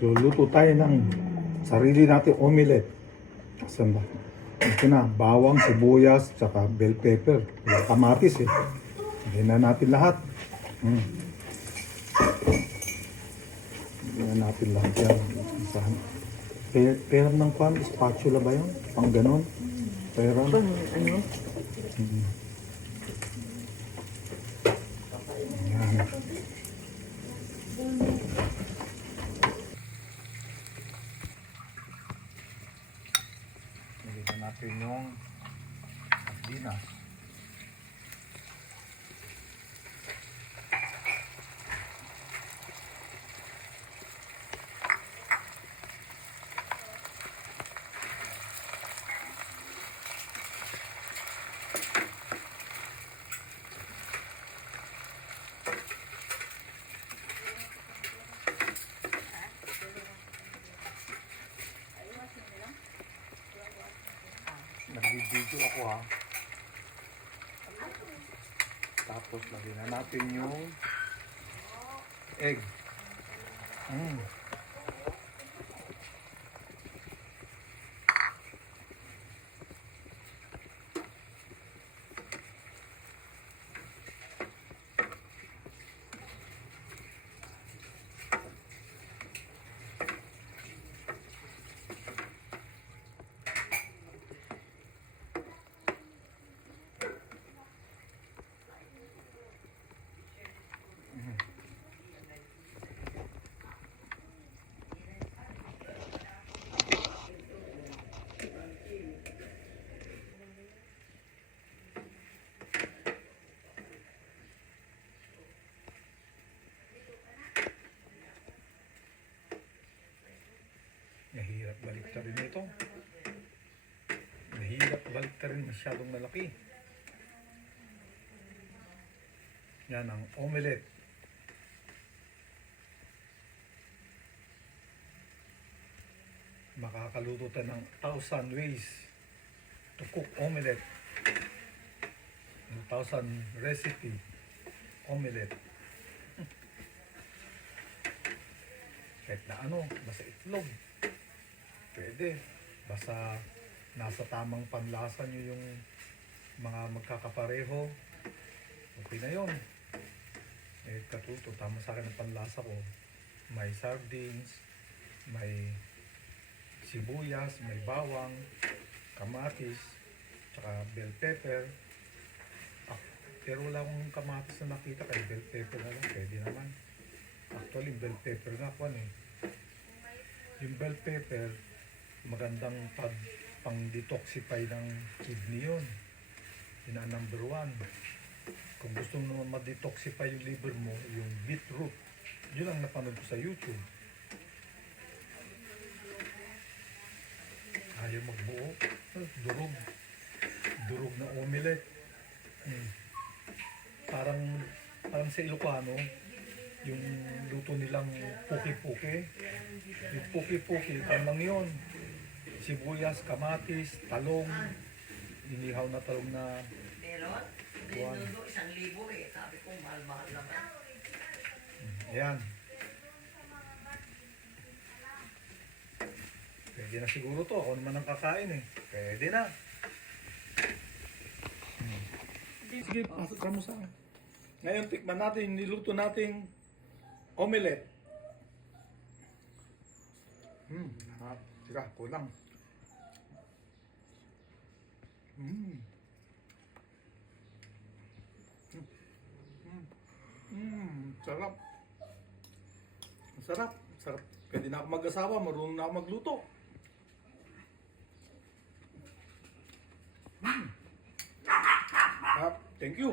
Luluto tayo ng sarili natin omelette. Asan ba? Ito na, bawang, sibuyas, tsaka bell pepper. Wala kamatis eh. Hindi na natin lahat. Hindi na natin lahat yan. Saan? Pera ng kwan, spatula ba yun? Pang ganon? Pera? Pang ano? Yan. Nilagyan natin yung sardinas. Nag-video ako ha. Tapos lagyan na natin yung egg. Nahirap baliktarin ito. Nahirap baliktarin, masyadong malaki. Yan ang omelette. Makakaluto tayo ng 1,000 ways to cook omelette. 1,000 recipe omelette. Kahit na ano, basta itlog. Pwede. Basta nasa tamang panlasa nyo yung mga magkakapareho. Okay na yun. Eh, katuto. Tama sa akin ang panlasa ko. May sardines, may sibuyas, may bawang, kamatis, tsaka bell pepper. Pero wala akong kamatis na nakita, kaya bell pepper na lang. Pwede naman. Actually, bell pepper nga kwan eh. Yung bell pepper, magandang pang-detoxify ng kidney yun. Yun ang number 1. Kung gusto mo naman ma-detoxify yung liver mo, yung beetroot. Yun ang napanood ko sa YouTube. Ayaw magbuo. Durog. Durog na omelette. Parang sa Ilocano, yung luto nilang puki-puki. Yung puki-puki, lang yun. Sibuyas, kamatis, talong, inihaw na talong na buwan. Sabi ko, mahal-mahal naman. Ayan. Pwede na siguro to. Ako naman ang kakain eh. Pwede na. Sige, pasok ka mo sa akin. Ngayon, tikman natin yung niluto nating omelette. Sige, kulang. Sarap. Sarap. Sarap. Pwede na ako mag-asawa, marunong na ako magluto. Thank you.